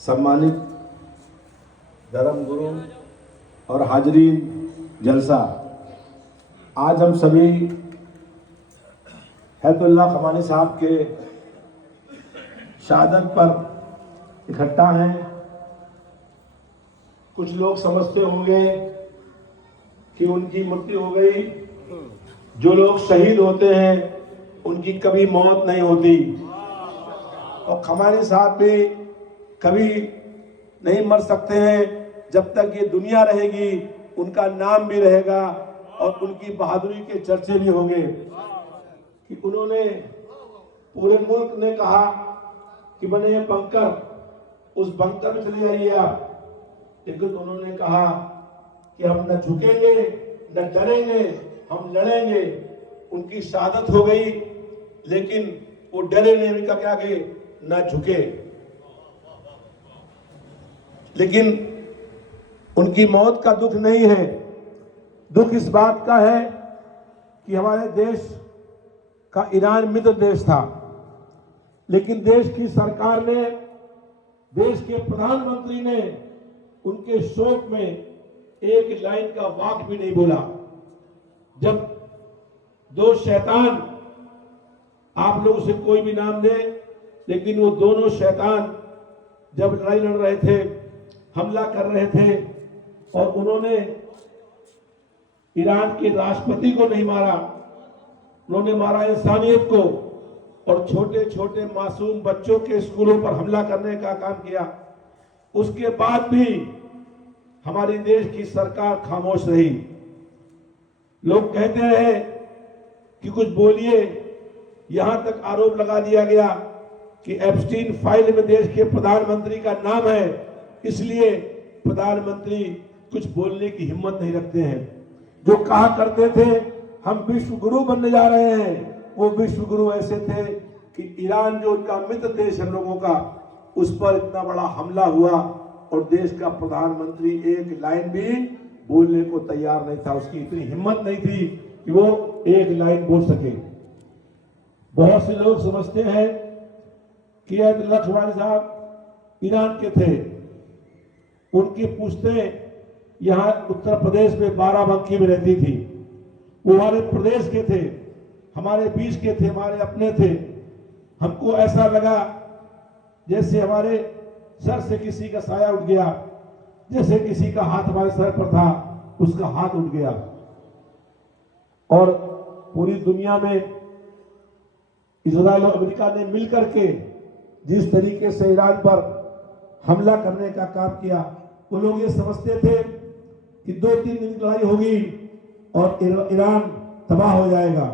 सम्मानित धर्मगुरु और हाजरीन जलसा, आज हम सभी हैदुल्लाह खमानी साहब के शहादत पर इकट्ठा हैं। कुछ लोग समझते होंगे कि उनकी मृत्यु हो गई। जो लोग शहीद होते हैं उनकी कभी मौत नहीं होती, और खमानी साहब भी कभी नहीं मर सकते हैं। जब तक ये दुनिया रहेगी उनका नाम भी रहेगा और उनकी बहादुरी के चर्चे भी होंगे। कि उन्होंने पूरे मुल्क ने कहा कि बने ये बंकर, उस बंकर में चले जाइए आप, लेकिन उन्होंने कहा कि हम न झुकेंगे न डरेंगे, हम लड़ेंगे। उनकी शहादत हो गई, लेकिन वो डरे नहीं, उनका क्या कि न झुके। लेकिन उनकी मौत का दुख नहीं है, दुख इस बात का है कि हमारे देश का ईरान मित्र देश था, लेकिन देश की सरकार ने, देश के प्रधानमंत्री ने उनके शोक में एक लाइन का वाक्य भी नहीं बोला। जब दो शैतान, आप लोग उसे कोई भी नाम दें, लेकिन वो दोनों शैतान जब लड़ाई लड़ रहे थे, हमला कर रहे थे, और उन्होंने ईरान के राष्ट्रपति को नहीं मारा, उन्होंने मारा इंसानियत को, और छोटे छोटे मासूम बच्चों के स्कूलों पर हमला करने का काम किया। उसके बाद भी हमारी देश की सरकार खामोश रही। लोग कहते हैं कि कुछ बोलिए, यहां तक आरोप लगा दिया गया कि एप्स्टीन फाइल में देश के प्रधानमंत्री का नाम है, इसलिए प्रधानमंत्री कुछ बोलने की हिम्मत नहीं रखते हैं। जो कहा करते थे हम विश्व गुरु बनने जा रहे हैं, वो विश्व गुरु ऐसे थे कि ईरान जो उनका मित्र देश हम लोगों का, उस पर इतना बड़ा हमला हुआ और देश का प्रधानमंत्री एक लाइन भी बोलने को तैयार नहीं था। उसकी इतनी हिम्मत नहीं थी कि वो एक लाइन बोल सके। बहुत से लोग समझते हैं कि हैदुल्लाह खमानी साहब ईरान के थे, उनकी पुश्तें यहाँ उत्तर प्रदेश में बाराबंकी में रहती थी। वो हमारे प्रदेश के थे, हमारे बीच के थे, हमारे अपने थे। हमको ऐसा लगा जैसे हमारे सर से किसी का साया उठ गया, जैसे किसी का हाथ हमारे सर पर था, उसका हाथ उठ गया। और पूरी दुनिया में इजराइल और अमेरिका ने मिलकर के जिस तरीके से ईरान पर हमला करने का काम किया, वो लोग ये समझते थे कि 2-3 दिन की लड़ाई होगी और ईरान तबाह हो जाएगा।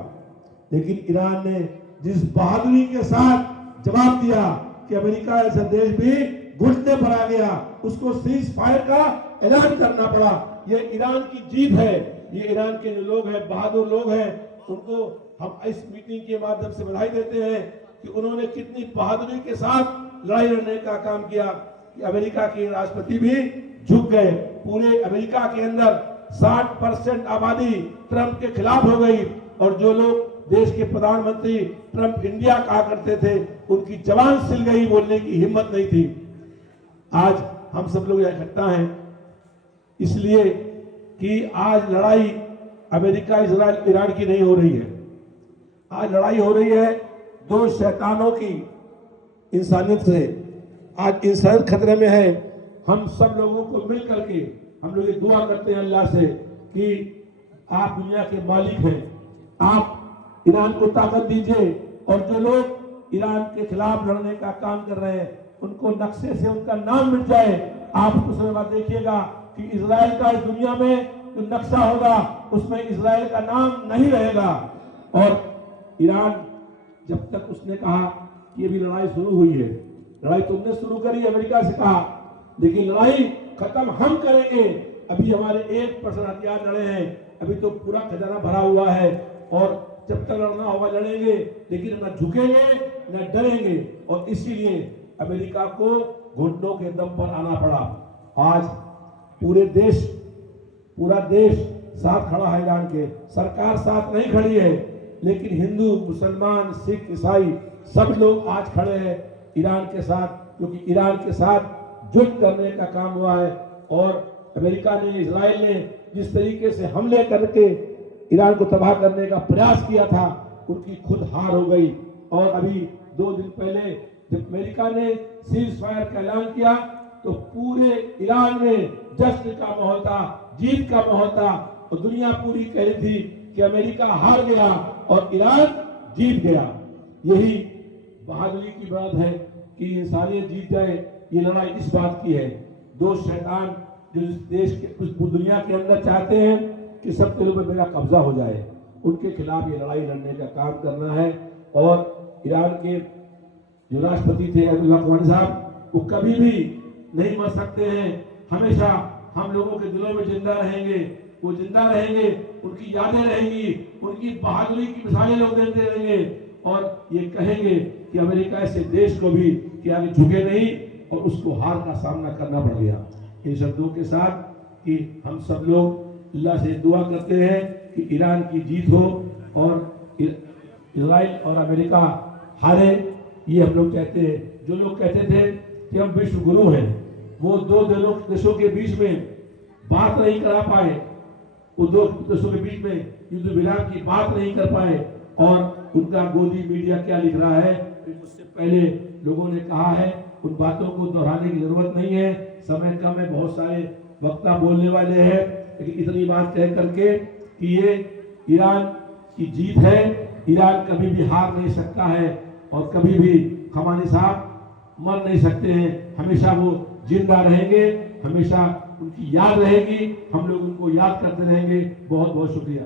लेकिन ईरान ने जिस बहादुरी के साथ जवाब दिया कि अमेरिका ऐसा देश भी घुटने पर आ गया, उसको सीज फायर का ऐलान करना पड़ा। ये ईरान की जीत है। ये ईरान के जो लोग हैं, बहादुर लोग हैं, उनको हम इस मीटिंग के माध्यम से बधाई देते हैं कि उन्होंने कितनी बहादुरी के साथ लड़ाई लड़ने का काम किया कि अमेरिका के राष्ट्रपति भी झुक गए। पूरे अमेरिका के अंदर 60% आबादी ट्रंप के खिलाफ हो गई, और जो लोग देश के प्रधानमंत्री ट्रंप इंडिया कहा करते थे, उनकी जबान सिल गई, बोलने की हिम्मत नहीं थी। आज हम सब लोग इकट्ठा हैं इसलिए कि आज लड़ाई अमेरिका इजराइल ईरान की नहीं हो रही है। आज लड़ाई हो रही है दो शैतानों की, इंसानियत से। आज इंसानियत खतरे में है। हम सब लोगों को मिल करके हम लोग ये दुआ करते हैं अल्लाह से कि आप दुनिया के मालिक हैं, आप ईरान को ताकत दीजिए, और जो लोग ईरान के खिलाफ लड़ने का काम कर रहे हैं उनको नक्शे से उनका नाम मिट जाए। आप कुछ समय बाद देखिएगा कि इजराइल का इस दुनिया में जो नक्शा होगा उसमें इजराइल का नाम नहीं रहेगा। और ईरान, जब तक उसने कहा कि अभी लड़ाई शुरू हुई है, लड़ाई तुमने शुरू करी, अमेरिका से कहा, लेकिन लड़ाई खत्म हम करेंगे। अभी हमारे 1% हथियार लड़े हैं, अभी तो पूरा खजाना भरा हुआ है, और जब तक लड़ना होगा लड़ेंगे, लेकिन न झुकेंगे न डरेंगे। और इसीलिए अमेरिका को घुटनों के दम पर आना पड़ा। आज पूरा देश साथ खड़ा है ईरान के। सरकार साथ नहीं खड़ी है, लेकिन हिंदू, मुसलमान, सिख, ईसाई सब लोग आज खड़े हैं ईरान के साथ, क्योंकि ईरान के साथ जुट करने का काम हुआ है। और अमेरिका ने, इजराइल ने जिस तरीके से हमले करके ईरान को तबाह करने का प्रयास किया था, उनकी खुद हार हो गई। और अभी 2 दिन पहले जब अमेरिका ने सीज फायर का ऐलान किया तो पूरे ईरान में जश्न का माहौल था, जीत का माहौल था, और दुनिया पूरी कह रही थी कि अमेरिका हार गया और ईरान जीत गया। यही बहादुरी की बात है कि इंसानियत जीत जाए। ये लड़ाई इस बात की है, दो शैतान जो इस देश के, उस दुनिया के अंदर चाहते हैं कि सब दिलों पर मेरा कब्जा हो जाए, उनके खिलाफ ये लड़ाई लड़ने का काम करना है। और ईरान के जो राष्ट्रपति थे अयतुल्ला ख़मेनी साहब, वो कभी भी नहीं मर सकते हैं, हमेशा हम लोगों के दिलों में जिंदा रहेंगे। वो जिंदा रहेंगे, उनकी यादें रहेंगी, उनकी बहादुरी की मिसालें लोग देते रहेंगे और ये कहेंगे कि अमेरिका ऐसे देश को भी कि आगे झुके नहीं और उसको हार का सामना करना पड़ गया। इन शब्दों के साथ कि हम सब लोग अल्लाह से दुआ करते हैं कि ईरान की जीत हो और इजराइल और अमेरिका हारे, ये हम लोग चाहते हैं। जो लोग कहते थे कि हम विश्व गुरु हैं, वो दो देशों के बीच में बात नहीं करा पाए, वो दो देशों के बीच में युद्ध विराम की बात नहीं कर पाए। और उनका गोदी मीडिया क्या लिख रहा है, उससे पहले लोगों ने कहा है, उन बातों को दोहराने की जरूरत नहीं है, समय कम है, बहुत सारे वक्ता बोलने वाले हैं, लेकिन इतनी बात कह करके कि ये ईरान की जीत है, ईरान कभी भी हार नहीं सकता है और कभी भी ख़मेनी साहब मर नहीं सकते हैं, हमेशा वो जिंदा रहेंगे, हमेशा उनकी याद रहेगी, हम लोग उनको याद करते रहेंगे। बहुत बहुत शुक्रिया।